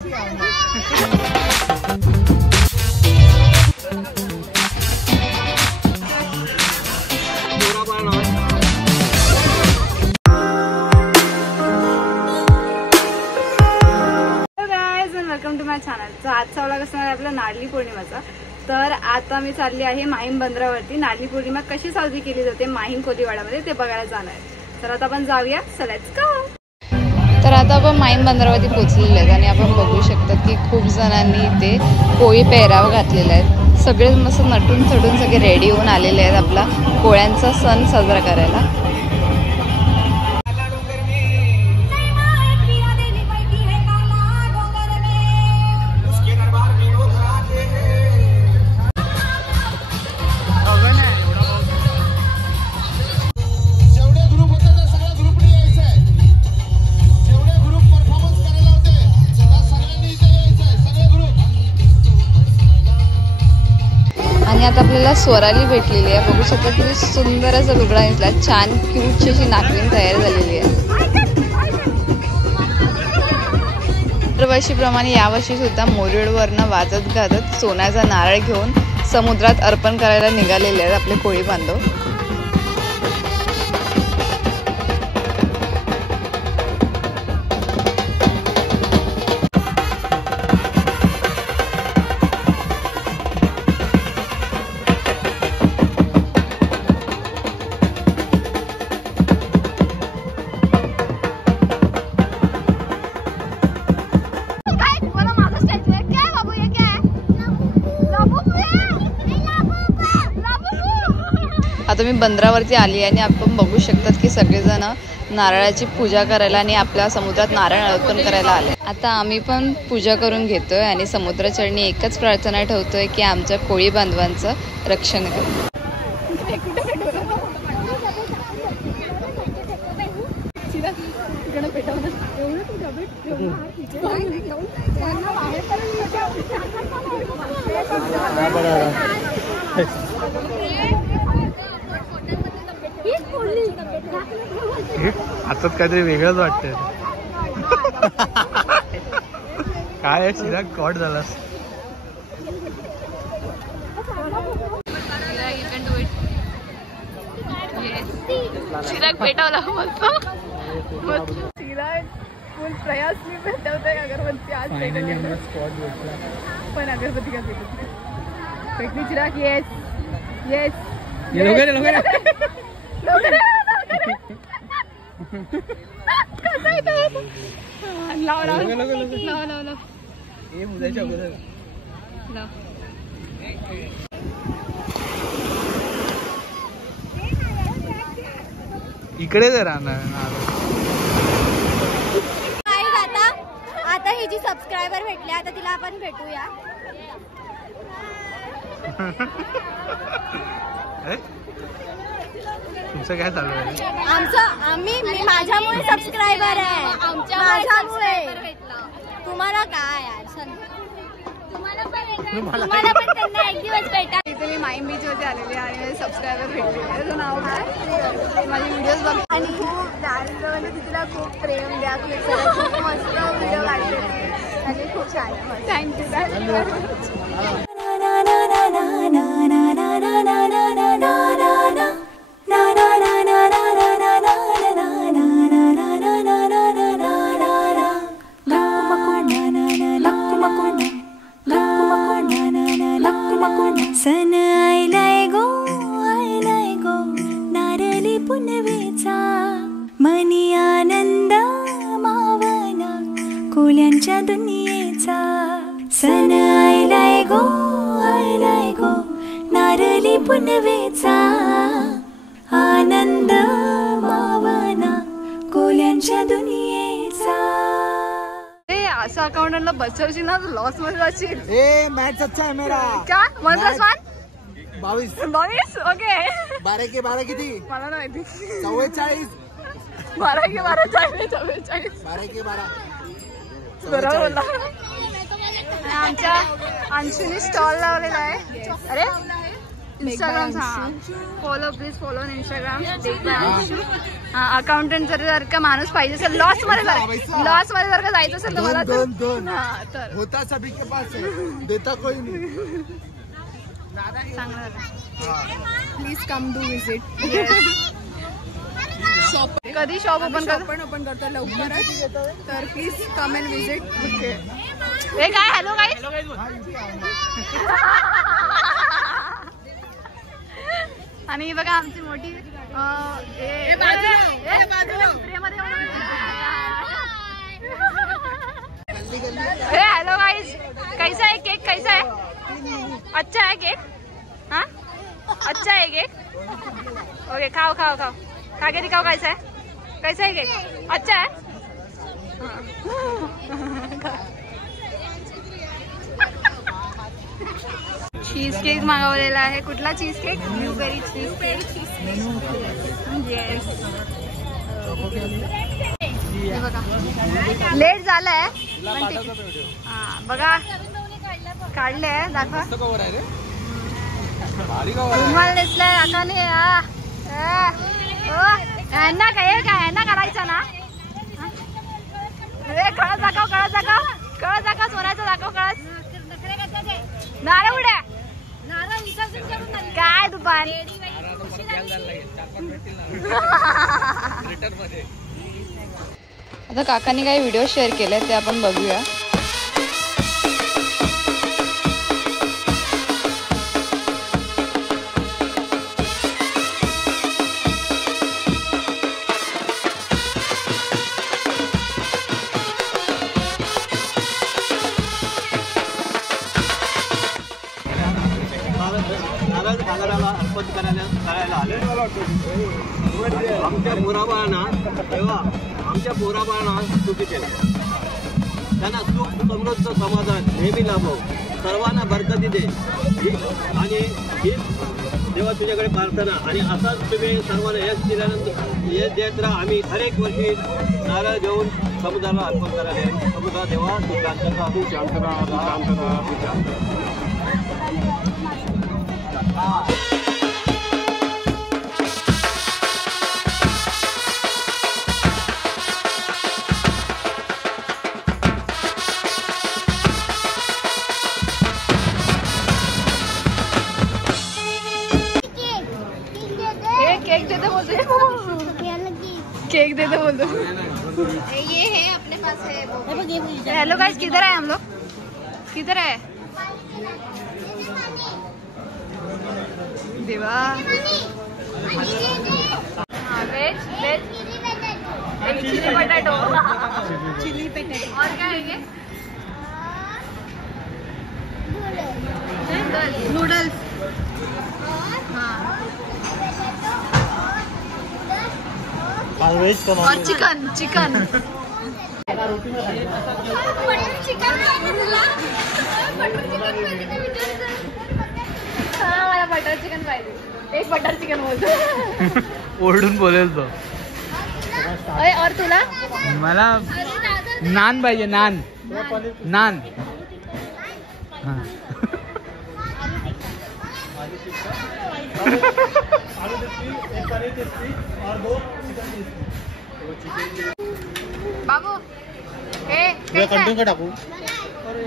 Welcome to my channel. तर आजचा vlog असणार आहे आपला नारळी पौर्णिमेचा. तर आता मी चालली आहे माहीम बंदरावरती. नारळी पौर्णिमा कशी साजरी केली जाते माहीम कोलीवाड्यामध्ये ते बघायला जाणार आहे. तर आता आपण जाऊया. So let's go. तर आता आपण माहीम बंदरावरती पोहोचलेले आहेत आणि आपण बघू शकतात की खूप जणांनी इथे कोळी पेहराव घातलेला आहे. सगळे मस्त नटून चढून सगळे रेडी होऊन आलेले आहेत आपला कोळ्यांचा सण साजरा करायला. आणि आता आपल्याला स्वराली भेटलेली आहे. बघू शकता किती सुंदर असा लुगडा दिसला. छान क्यूटची अशी नागरीन तयार झालेली आहे. दरवर्षीप्रमाणे यावर्षी सुद्धा मोरेडवरनं वाजत गाजत सोन्याचा नारळ घेऊन समुद्रात अर्पण करायला निघालेले आहेत आपले कोळी बांधव. आता मी बंदरावरती आली आणि आपण बघू शकतात की सगळेजण नारळाची पूजा करायला आणि आपल्या समुद्रात नारळ अर्पण करायला आले. आता आम्ही पण पूजा करून घेतोय आणि समुद्रचरणी एकच प्रार्थना ठेवतोय की आमच्या कोळी बांधवांचं रक्षण करू. हातात काहीतरी वेगळंच वाटतंय. काय सीधा गॉड झालास. चिराग पेटवला फुल प्रयास मी भेटवतोय अगरबत्ती. आज पण अगरबत्ती का भेटली चिराग. येस येस इकडे जर राहणार. आता ही जी सबस्क्रायबर भेटले आता तिला आपण भेटूया. तुमचं काय चालू आहे? मी माझ्यामुळे सबस्क्रायबर आहे. माझ्यामुळे तुम्हाला काय यार. तुम्हाला पण त्यांना एक दिवस भेटा. इथे मी माहीम बीच वरती आलेली आहे आणि सबस्क्रायबर भेटले. त्याचं नाव काय? माझे व्हिडिओज बघ आणि खूप डान्स म्हणजे तिला खूप प्रेम द्या. खूप मस्त व्हिडिओ काढले आणि खूप छान. थँक्यू. सन आयलाय गो नारळी पुनवेचा मनी आनंद मावना कोल्यांच्या दुनियेचा. सन आयलाय गो नारळी पुनवेचा आनंद मावना कोल्यांच्या दुनियेचा. असं अकाउंटला बसवशील ना लॉस मध्ये जाशील. मॅच अच्छा है मेरा. क्या मधलाच मान 22 ओके. 12 के 12 किती मला नाही माहिती. 44 12 के 12 44 12 के 12 बरोबर बोलला. आमच्या अंशूने स्टॉल लावलेला आहे. अरे Instagram follow please follow on Instagram accountant जर का माणूस पाहिजे असेल लॉस मध्ये जर का जायचं असेल तर मला दोन तर होता सभी के पास है, देता कोई नहीं. चांगलं please come to visit. Shop कधी शॉप ओपन करतो लवकरच, तर प्लीज कम अँड विजिट. हे काय हॅलो गाईस आणि बघा आमची मोठी हेलो गाइस, कैसा है केक? कैसा है? अच्छा है केक? हाँ अच्छा है केक. ओके खाओ खाओ खाओ, खा के दिखाओ कैसा है. कैसा है केक? अच्छा है. चीज केक मागवलेला आहे. कुठला cheese cake? Blueberry cheese cake. Yes. बघा लेट झालाय पण ठीक. हा बघा काढले दाखवा. रुमाल नेसलाय काकाने. यांना काय यांना करायचं ना. कळस दाखव सोन्याचं दाखव कळस. नारळ उड्या काय दुपार. आता काकांनी काही व्हिडिओ शेअर केले ते आपण बघूया. आमच्या पोराबाळांना सुखी केलं. त्यांना सुख समृद्ध समाधान नेहमी लाभो. सर्वांना बरकती दे आणि ही देवा तुझ्याकडे प्रार्थना. आणि असाच तुम्ही सर्वांना यश दिल्यानंतर यश देत राहा. आम्ही हर एक वर्षी नारळ घेऊन समुद्राला अर्पण करायला. समुद्र देवा तू शांत राहा, तू शांत राहा, तू शांत राहा, तू शांत राहा. केक दे दो बोल दो. ये है अपने पास है. हेलो गाइस, किधर है हम लोग? किधर है Deva? Veg veg chilli potato. और क्या है ये? नूडल्स. हाँ और चिकन. मला बटर चिकन पाहिजे. एक बटर चिकन बोलतो. ओरडून बोलेल तो. और तुला? मला नान पाहिजे. नान. बाबू हे कंटिन्यू टाकू.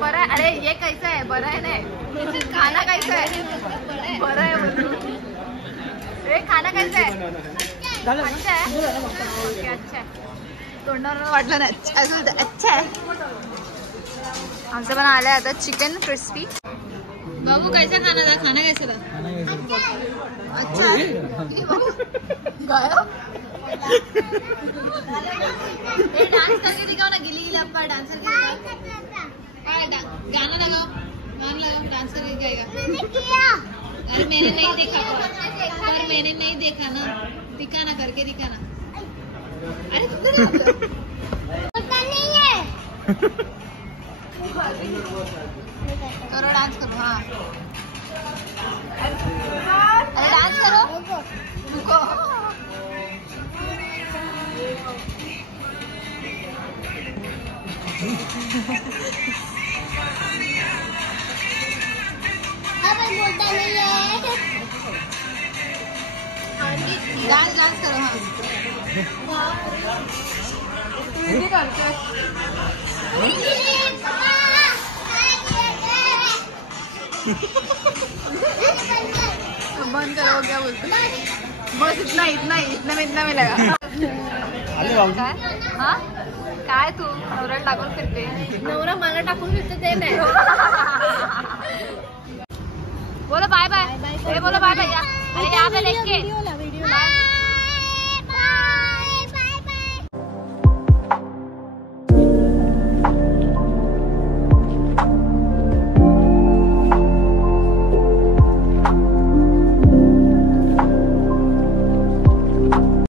बरं आहे. अरे ये कैसा है? बरं आहे ना. खाना कैसा है? बरं आहे. हे खाना कैसा है? अच्छा है. ओके अच्छा आहे. तोंडावर वाटलं ना अच्छा आहे. आमचं पण आलंय आता चिकन क्रिस्पी. बाबू कैसा खाना था? खाना कैसे था? अच्छा है. डांस करके दिखाओ ना. गिली गिली अप्पा डांस करके गाना लगाओ. डांस करके गाएगा. अरे मैंने नहीं देखा ना. दिखाना करके दिखाना. अरे करो डांस करो. हाँ अरे डांस करो. रुको. बोलता नहीं है. डान्स करो बंद करो क्या बोलते बस इतना में लगा काय हा काय तू नवरा टाकून फिरते नवरा मला टाकून फिरते ते नाही बोलो बाय बाय बोलो बाय बाय अरे यहाँ पे देख के वीडियो